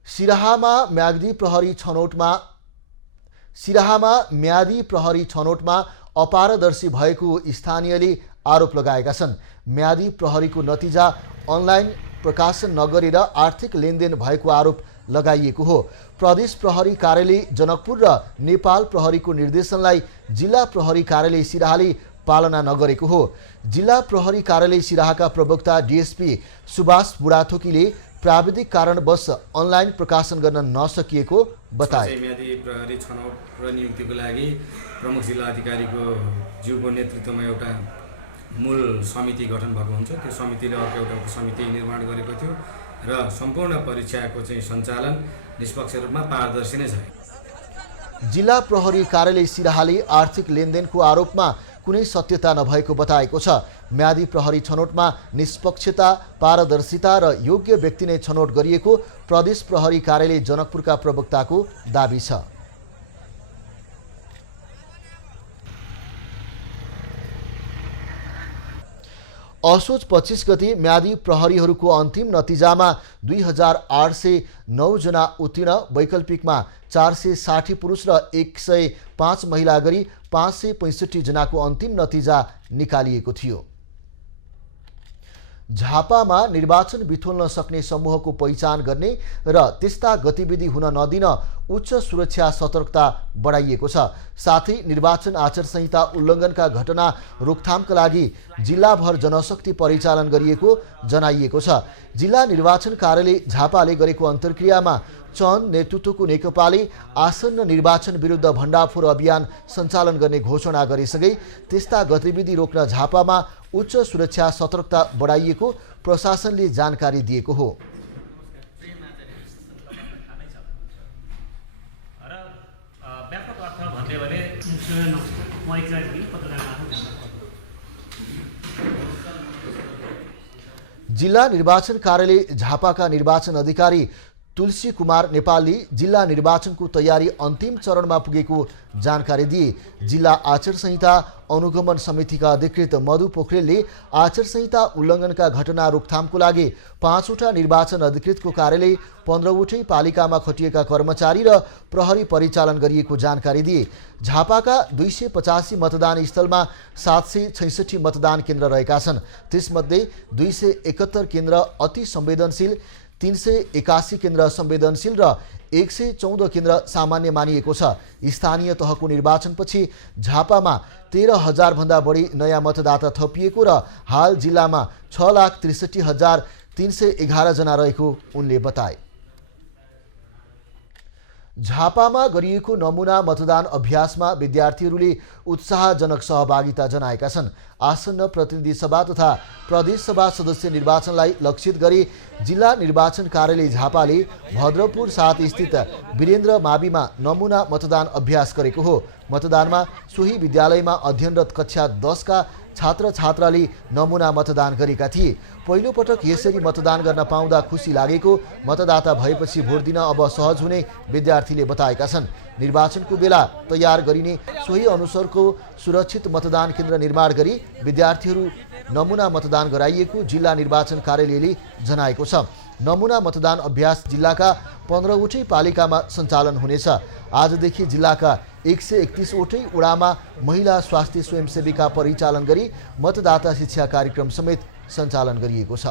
सिराहामा म्यादी प्रहरी छनौटमा अपारदर्शी भएको स्थानीयले आरोप लगाएका छन्। म्यादी प्रहरीको नतिजा अनलाइन प्रकाशन नगरेर आर्थिक लेनदेन भएको आरोप लगाइएको हो। प्रदेश प्रहरी कार्यालय जनकपुर र नेपाल प्रहरीको निर्देशनलाई जिल्ला प्रहरी कार्यालय सिराहाले पालना नगरेको हो। जिल्ला प्रहरी कार्यालय सिराहाका प्रवक्ता डिएसपी सुभाष बुढाथोकीले प्राविधिक कारणवश अनलाइन प्रकाशन गर्न नसकिएको बताए। म्यादी प्रहरी छनौट र नियुक्तिको लागि प्रमुख जिल्ला अधिकारीको ज्यूको नेतृत्वमा एउटा मूल समिति गठन भएको हुन्छ। त्यो समितिले अर्को एउटा समिति निर्माण गरेको थियो र सम्पूर्ण परीक्षाको चाहिँ सञ्चालन निष्पक्ष रूपमा पारदर्शी नै छ। जिल्ला प्रहरी कार्यालय सिराहाले आर्थिक लेनदेनको आरोपमा कुनै सत्यता नभएको बताएको छ। म्यादी प्रहरी छनौटमा निष्पक्षता, पारदर्शिता र योग्य व्यक्ति नै छनौट गरिएको प्रदेश प्रहरी कार्यालय जनकपुरका प्रवक्ताको दाबी छ। असोज 25 गते म्यादी प्रहरीहरूको अन्तिम नतिजामा 2809 जना उत्तीर्ण, वैकल्पिकमा 460 पुरुष र 105 महिला गरी 565 जनाको अन्तिम नतिजा निकालिएको थियो। झापामा निर्वाचन बिथोल्न सक्ने समूहको पहिचान गर्ने र त्यस्ता गतिविधि हुन नदिन उच्च सुरक्षा सतर्कता बढाइएको छ। साथै निर्वाचन आचार संहिता उल्लङ्घनका घटना रोकथामका लागि जिल्लाभर जनशक्ति परिचालन गरिएको जनाइएको छ। जिल्ला निर्वाचन कार्यालय झापाले गरेको अन्तर्क्रियामा चन नेतृत्वको नेकपाले आसन्न निर्वाचन विरुद्ध भण्डाफोर अभियान सञ्चालन गर्ने घोषणा गरेसँगै त्यस्ता गतिविधि रोक्न झापामा उच्च सुरक्षा सतर्कता बढाइएको प्रशासनले जानकारी दिएको हो। जिल्ला निर्वाचन कार्यालय झापाका निर्वाचन अधिकारी तुलसी कुमार नेपालले जिल्ला निर्वाचनको तयारी अन्तिम चरणमा पुगेको जानकारी दिए। जिल्ला आचार संहिता अनुगमन समितिका अधिकृत मधु पोखरेलले आचार संहिता उल्लङ्घनका घटना रोकथामको लागि 5 वटा निर्वाचन अधिकृतको कार्यालय, 15 वटै पालिकामा खटिएका कर्मचारी र प्रहरी परिचालन गरिएको जानकारी दिए। झापाका 285 मतदान स्थलमा 766 मतदान केन्द्र रहेका छन्। त्यसमध्ये 271 केन्द्र अति संवेदनशील, 381 केन्द्र संवेदनशील र 114 केन्द्र सामान्य मानिएको छ। स्थानीय तहको निर्वाचनपछि झापामा 13,000 भन्दा बढी नयाँ मतदाता थपिएको र हाल जिल्लामा 6,63,311 जना रहेको उनले बताए। झापामा गरिएको नमुना मतदान अभ्यासमा विद्यार्थीहरूले उत्साहजनक सहभागिता जनाएका छन्। आसन्न प्रतिनिधि सभा तथा प्रदेश सभा सदस्य निर्वाचनलाई लक्षित गरी जिल्ला निर्वाचन कार्यालय झापाले भद्रपुर 7 स्थित वीरेन्द्र माविमा नमुना मतदान अभ्यास गरेको हो। मतदानमा सोही विद्यालयमा अध्ययनरत कक्षा 10 का छात्र छात्राले नमुना मतदान गरेका थिए। पहिलो पटक यसरी मतदान गर्न पाउँदा खुसी लागेको, मतदाता भएपछि भोट दिन अब सहज हुने विद्यार्थीले बताएका छन्। निर्वाचनको बेला तयार गरिने सोही अनुसारको सुरक्षित मतदान केन्द्र निर्माण गरी विद्यार्थीहरू नमुना मतदान गराइएको जिल्ला निर्वाचन कार्यालयले जनाएको छ। नमुना मतदान अभ्यास जिल्लाका 15 वटै पालिकामा सञ्चालन हुनेछ। आजदेखि जिल्लाका 131 वटै वडामा महिला स्वास्थ्य स्वयंसेविका परिचालन गरी मतदाता शिक्षा कार्यक्रम समेत सञ्चालन गरिएको छ।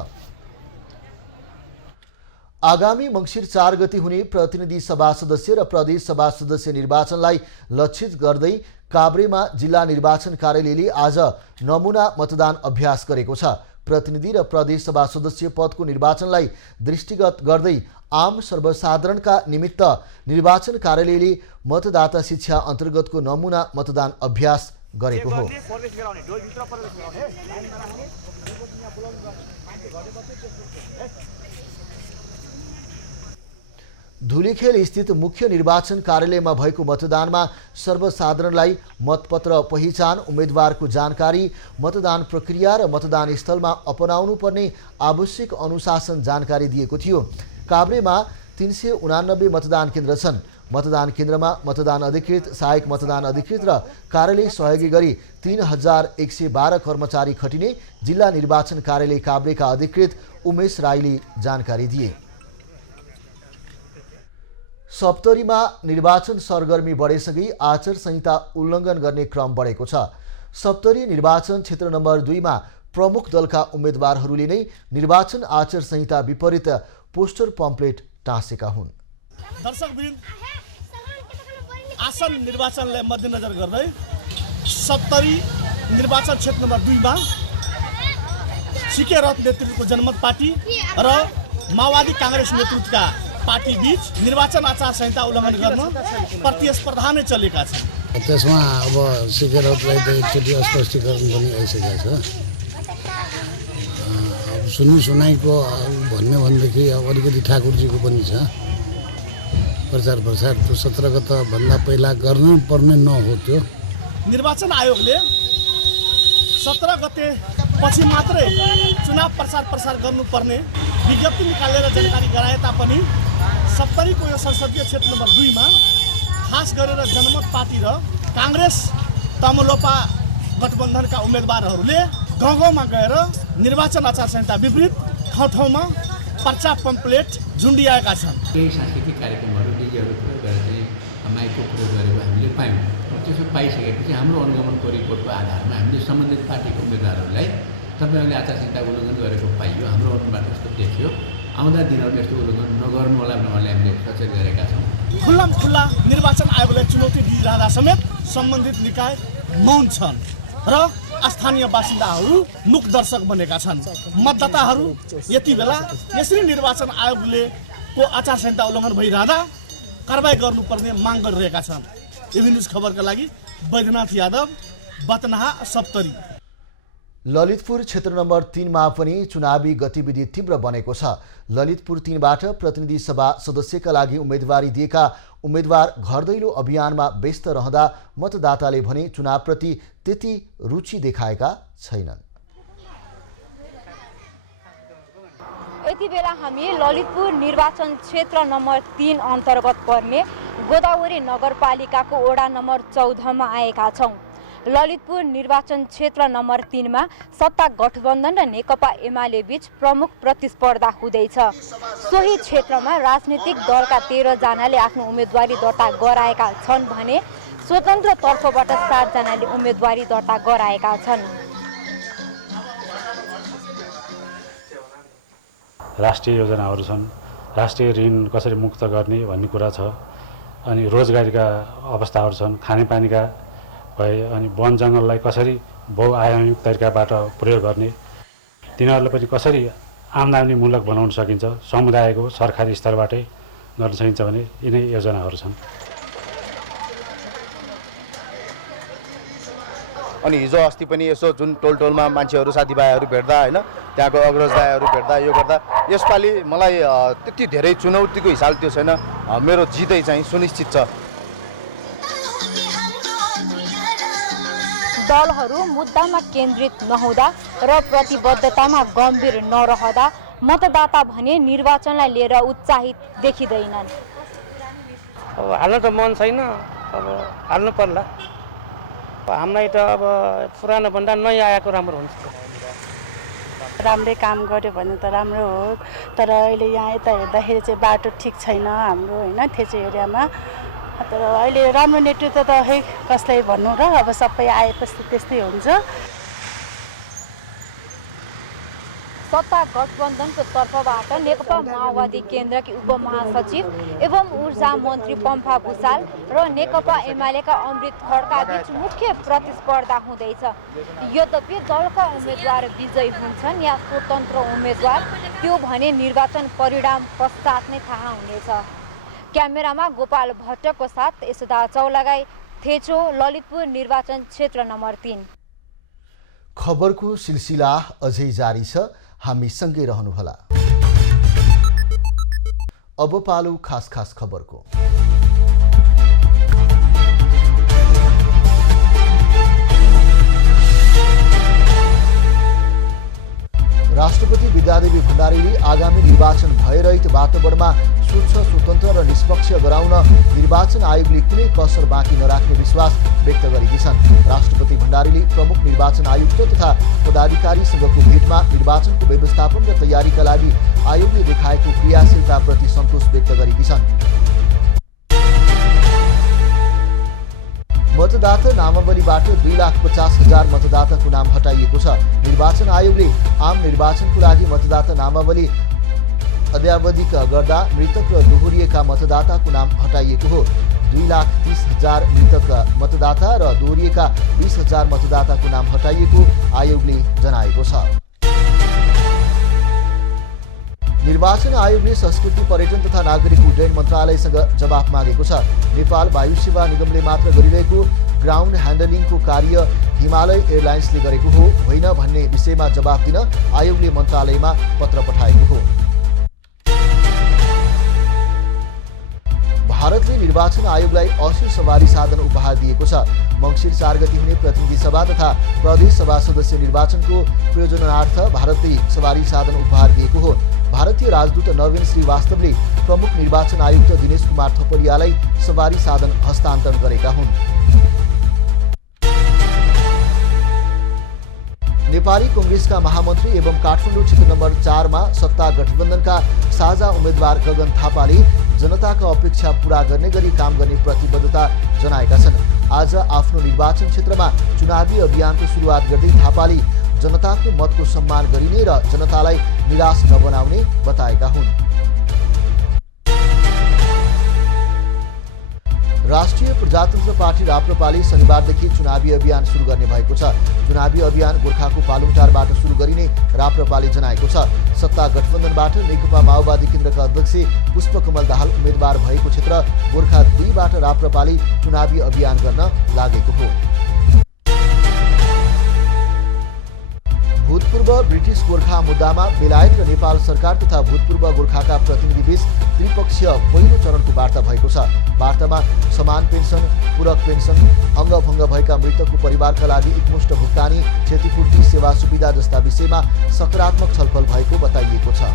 आगामी मङ्सिर 4 गते हुने प्रतिनिधि सभा सदस्य र प्रदेश सभा सदस्य निर्वाचनलाई लक्षित गर्दै काभ्रेमा जिल्ला निर्वाचन कार्यालयले आज नमुना मतदान अभ्यास गरेको छ। प्रतिनिधि र प्रदेश सभा सदस्य पदको निर्वाचनलाई दृष्टिगत गर्दै आम सर्वसाधारणका निमित्त निर्वाचन कार्यालयले मतदाता शिक्षा अन्तर्गतको नमुना मतदान अभ्यास गरेको हो। धुलीखेल स्थित मुख्य निर्वाचन कार्यालयमा भएको मतदानमा सर्वसाधारणलाई मतपत्र पहिचान, उम्मेदवारको जानकारी, मतदान प्रक्रिया र मतदान स्थलमा अपनाउनुपर्ने आवश्यक अनुशासन जानकारी दिएको थियो। काभ्रेमा 389 मतदान केन्द्र छन्। मतदान केन्द्रमा मतदान अधिकृत, सहायक मतदान अधिकृत र कार्यालय सहयोगी गरी 3112 कर्मचारी खटिने जिल्ला निर्वाचन कार्यालय काभ्रेका अधिकृत उमेश राईले जानकारी दिए। सप्तरीमा निर्वाचन सरगर्मी बढेसँगै आचार संहिता उल्लङ्घन गर्ने क्रम बढेको छ। सप्तरी निर्वाचन क्षेत्र नम्बर 2 मा प्रमुख दलका उम्मेदवारहरूले नै निर्वाचन आचार संहिता विपरीत पोस्टर पम्पलेट टाँसेका हुन्। दर्शकवृन्द, आसन निर्वाचनलाई मध्यनजर गर्दै सप्तरी निर्वाचन क्षेत्र नम्बर 2 मा सीके रथ नेतृत्वको जनमत पार्टी र माओवादी काङ्ग्रेस नेतृत्वका पार्टी बीच निर्वाचन आचार संहिता उल्लङ्घन गर्न प्रतिस्पर्धा नै चलेका छन्। त्यसमा अब सीके रथलाई त एकचोटि स्पष्टीकरण पनि आइसकेको छ। अब सुनाइको भन्ने भनेदेखि अब अलिकति ठाकुरजीको पनि छ। प्रचार त्यो 17 गतेभन्दा पहिला गर्नुपर्ने नहो त्यो। निर्वाचन आयोगले 17 गते पछि मात्रै चुनाव प्रचार गर्नुपर्ने विज्ञप्ति निकालेर जानकारी गराए तापनि सप्तरीको यो संसदीय क्षेत्र नम्बर 2 मा खास गरेर जनमत पार्टी र काङ्ग्रेस तमलोपा गठबन्धनका उम्मेदवारहरूले गाउँ-गाउँमा गएर निर्वाचन आचार संहिता विपरीत ठाउँ-ठाउँमा पर्चा पम्पलेट झुन्डिआएका छन्। केही सांस्कृतिक कार्यक्रमहरू डिजेहरू प्रयोग गरेर चाहिँ माइकको प्रयोग गरेको हामीले पायौँ। त्यसो पाइसकेपछि हाम्रो अनुगमनको रिपोर्टको आधारमा हामीले सम्बन्धित पार्टीको उम्मेदवारहरूलाई तपाईँहरूले आचार संहिता उल्लङ्घन गरेको पाइयो। हाम्रो अनुबाट यस्तो देखियो। आउँदा दिनहरूमा यस्तो उल्लङ्घन नगर्नु होला भन्ने हामीले सचेत गरेका छौँ। खुल्ला निर्वाचन आयोगलाई चुनौती दिइरहँदा समेत सम्बन्धित निकाय मौन छन् र स्थानीय बासिन्दाहरू मुख दर्शक बनेका छन्। मतदाताहरू यति बेला यसरी निर्वाचन आयोगले को आचार संहिता उल्लङ्घन भइरहँदा कारबाही गर्नुपर्ने माग गरिरहेका छन्। एबी न्युज खबरका लागि बैद्यनाथ यादव, बतनाहा, सप्तरी। ललितपुर क्षेत्र नम्बर 3 मा पनि चुनावी गतिविधि तीव्र बनेको छ। ललितपुर 3 बाट प्रतिनिधि सभा सदस्यका लागि उम्मेदवारी दिएका उम्मेदवार घर दैलो अभियानमा व्यस्त रहँदा मतदाताले भने चुनावप्रति त्यति रुचि देखाएका छैनन्। यति बेला हामी ललितपुर निर्वाचन क्षेत्र नम्बर 3 अन्तर्गत पर्ने गोदावरी नगरपालिकाको वडा नम्बर 14 मा आएका छौँ। ललितपुर निर्वाचन क्षेत्र नम्बर 3 मा सत्ता गठबन्धन र नेकपा एमाले बीच प्रमुख प्रतिस्पर्धा हुँदैछ। सोही क्षेत्रमा राजनीतिक दलका 13 जनाले आफ्नो उम्मेदवारी दर्ता गराएका छन् भने स्वतन्त्र तर्फबाट 7 जनाले उम्मेदवारी दर्ता गराएका छन्। राष्ट्रिय योजनाहरू छन्, राष्ट्रिय ऋण कसरी मुक्त गर्ने भन्ने कुरा छ, अनि रोजगारीका अवस्थाहरू छन्, खानेपानीका भए, अनि वन जङ्गललाई कसरी बहुआयामिक तरिकाबाट प्रयोग गर्ने, तिनीहरूलाई पनि कसरी आम्दानीमूलक बनाउन सकिन्छ, समुदायको सरकारी स्तरबाटै गर्न सकिन्छ भने यिनै योजनाहरू छन्। अनि हिजो अस्ति पनि यसो जुन टोलमा मान्छेहरू साथीभाइहरू भेट्दा होइन, त्यहाँको अग्रजदायहरू भेट्दा यो गर्दा यसपालि मलाई त्यति धेरै चुनौतीको हिसाब त्यो छैन। मेरो जितै चाहिँ सुनिश्चित छ। दलहरू मुद्दामा केन्द्रित नहुँदा र प्रतिबद्धतामा गम्भीर नरहँदा मतदाता भने निर्वाचनलाई लिएर उत्साहित देखिँदैनन्। अब हाल्न त मन छैन, अब हाल्नु पर्ला। हामीलाई त अब पुरानो भन्दा नयाँ आएको राम्रो हुन्छ। राम्रै काम गर्यो भने त राम्रो हो, तर अहिले यहाँ यता हेर्दाखेरि चाहिँ बाटो ठिक छैन हाम्रो होइन थेचो एरियामा। तर अहिले राम्रो नेतृत्व त खै कसलाई भन्नु र, अब सबै आएपछि त्यस्तै हुन्छ। सत्ता गठबन्धनको तर्फबाट नेकपा माओवादी केन्द्रकी उपमहासचिव एवं ऊर्जा मन्त्री पम्फा भुसाल र नेकपा एमालेका अमृत खड्का बीच मुख्य प्रतिस्पर्धा हुँदैछ। यद्यपि दलका उम्मेद्वार विजयी हुन्छन् या स्वतन्त्र उम्मेद्वार, त्यो भने निर्वाचन परिणाम पश्चात नै थाहा हुनेछ। क्यामेरामा गोपाल भट्टको साथ यशोदा चौलागाई, थेचो, ललितपुर निर्वाचन क्षेत्र नम्बर 3। खबरको सिलसिला अझै जारी छ, हामी सँगै रहनुहोला। अब पालो खास खबरको। राष्ट्रपति विद्यादेवी भण्डारीले आगामी निर्वाचन भयरहित वातावरणमा स्वच्छ, स्वतन्त्र र निष्पक्ष गराउन निर्वाचन आयोगले कुनै कसर बाँकी नराख्ने विश्वास व्यक्त गरेकी छन्। राष्ट्रपति भण्डारीले प्रमुख निर्वाचन आयुक्त तथा पदाधिकारीसँगको भेटमा निर्वाचनको व्यवस्थापन र तयारीका लागि आयोगले देखाएको क्रियाशीलताप्रति सन्तोष व्यक्त गरेकी छन्। मतदाता नामावलीबाट 2,50,000 मतदाताको नाम हटाइएको छ। निर्वाचन आयोगले आम निर्वाचनको लागि मतदाता नामावली अद्यावधिक गर्दा मृतक र दोहोरिएका मतदाताको नाम हटाइएको हो। 2,30,000 मृतक मतदाता र दोहोरिएका 20,000 मतदाताको नाम हटाइएको आयोगले जनाएको छ। निर्वाचन आयोगले संस्कृति, पर्यटन तथा नागरिक उड्डयन मन्त्रालयसँग जवाफ मागेको छ। नेपाल वायु सेवा निगमले मात्र गरिरहेको ग्राउन्ड ह्यान्डलिङको कार्य हिमालय एयरलाइन्सले गरेको हो होइन भन्ने विषयमा जवाफ दिन आयोगले मन्त्रालयमा पत्र पठाएको हो। भारतले निर्वाचन आयोगलाई 80 सवारी साधन उपहार दिएको छ। मङ्सिर 4 गति हुने प्रतिनिधि सभा तथा प्रदेश सभा सदस्य निर्वाचनको प्रयोजनार्थ भारतले सवारी साधन उपहार दिएको हो। भारतीय राजदूत नवीन श्रीवास्तवले प्रमुख निर्वाचन आयुक्त दिनेश कुमार थपलियालाई सवारी साधन हस्तान्तरण गरेका हुन्। नेपाली कांग्रेसका महामन्त्री एवं काठमाडौँ क्षेत्र नम्बर 4 मा सत्ता गठबन्धनका साझा उम्मेद्वार गगन थापाले जनताका अपेक्षा पूरा गर्ने गरी काम गर्ने प्रतिबद्धता जनाएका छन्। आज आफ्नो निर्वाचन क्षेत्रमा चुनावी अभियानको सुरुवात गर्दै थापाले जनताको मतको सम्मान गरिने र जनतालाई निराश नबनाउने बताएका हुन्। राष्ट्रिय प्रजातन्त्र पार्टी राप्रपाले शनिबारदेखि चुनावी अभियान सुरु गर्ने भएको छ। चुनावी अभियान गोर्खाको पालुङटारबाट सुरु गरिने राप्रपाले जनाएको छ। सत्ता गठबन्धनबाट नेकपा माओवादी केन्द्रका अध्यक्ष पुष्पकमल दाहाल उम्मेद्वार भएको क्षेत्र गोर्खा 2 बाट राप्रपाले चुनावी अभियान गर्न लागेको हो। भूतपूर्व ब्रिटिश गोर्खा मुद्दामा बेलायत र नेपाल सरकार तथा भूतपूर्व गोर्खाका प्रतिनिधिबीच त्रिपक्षीय पहिलो चरणको वार्ता भएको छ। वार्तामा समान पेन्सन, पूरक पेन्सन, अङ्गभङ्ग भएका मृतकको परिवारका लागि एकमुष्ट भुक्तानी, क्षतिपूर्ति, सेवा सुविधा जस्ता विषयमा सकारात्मक छलफल भएको बताइएको छ।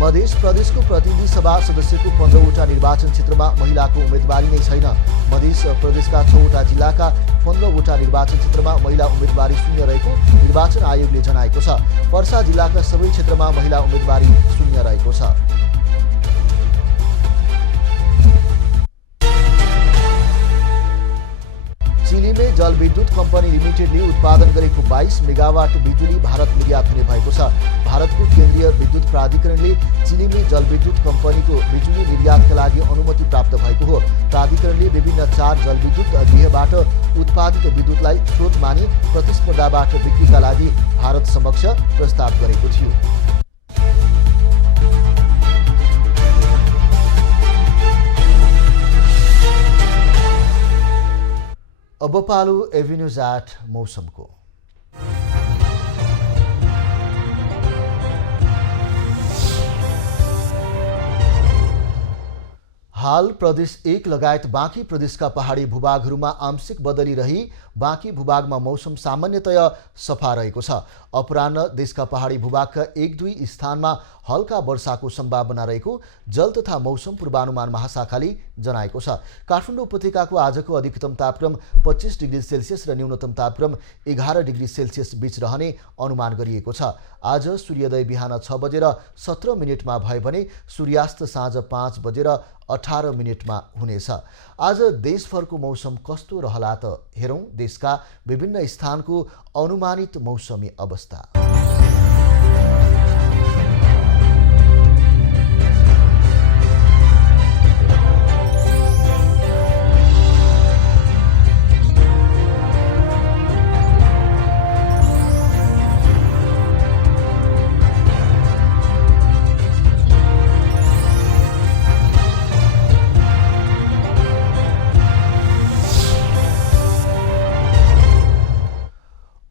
मध्य प्रदेशको प्रतिनिधि सभा सदस्यको 15वटा निर्वाचन क्षेत्रमा महिलाको उम्मेदवारी नै छैन। मध्य प्रदेशका 6वटा जिल्लाका 15वटा निर्वाचन क्षेत्रमा महिला उम्मेदवारी शून्य रहेको निर्वाचन आयोगले जनाएको छ। पर्सा जिल्लाका सबै क्षेत्रमा महिला उम्मेदवारी शून्य रहेको छ। चिलीले जलविद्युत कम्पनी लिमिटेडले उत्पादन गरेको 22 मेगावाट बिजुली भारत निर्यात हुने भएको छ। भारतको केन्द्रीय विद्युत प्राधिकरणले चिलीले जलविद्युत कम्पनीको बिजुली निर्यातका लागि अनुमति प्राप्त भएको हो। प्राधिकरणले विभिन्न 4 जलविद्युत गृहबाट उत्पादित विद्युतलाई स्रोत मानी प्रतिस्पर्धाबाट बिक्रीका लागि भारत समक्ष प्रस्ताव गरेको थियो। अब पालो एभिन्यूज 8 मौसमको। हाल प्रदेश 1 लगायत बाँकी प्रदेशका पहाडी भूभागहरूमा आंशिक बदली रही बाँकी भूभागमा मौसम सामान्यतया सफा रहेको छ। अपराह्न देशका पहाडी भूभागका 1-2 स्थानमा हल्का वर्षाको सम्भावना रहेको जल तथा मौसम पूर्वानुमान महाशाखाले जनाएको छ। काठमाडौँ उपत्यकाको आजको अधिकतम तापक्रम 25 डिग्री सेल्सियस र न्यूनतम तापक्रम 11 डिग्री सेल्सियस बीच रहने अनुमान गरिएको छ। आज सूर्योदय बिहान 6 बजेर 17 मिनेटमा भयो भने सूर्यास्त साँझ 5 बजेर 18 मिनेटमा हुनेछ। आज देशभरको मौसम कस्तो रहला त हेरौँ देशका विभिन्न स्थानको अनुमानित मौसमी अवस्था।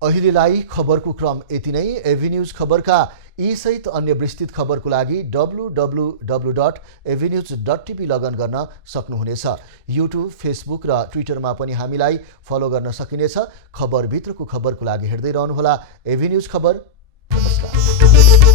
अहिलेलाई खबरको क्रम यति नै। एभी न्यूज खबरका यी सहित अन्य विस्तृत खबरको लागि www.avnews.tv लगइन गर्न सक्नुहुनेछ। युट्युब, फेसबुक र ट्विटरमा पनि हामीलाई फलो गर्न सकिनेछ। खबरभित्रको खबरको लागि हेर्दै रहनुहोला एभी न्यूज खबर। नमस्कार।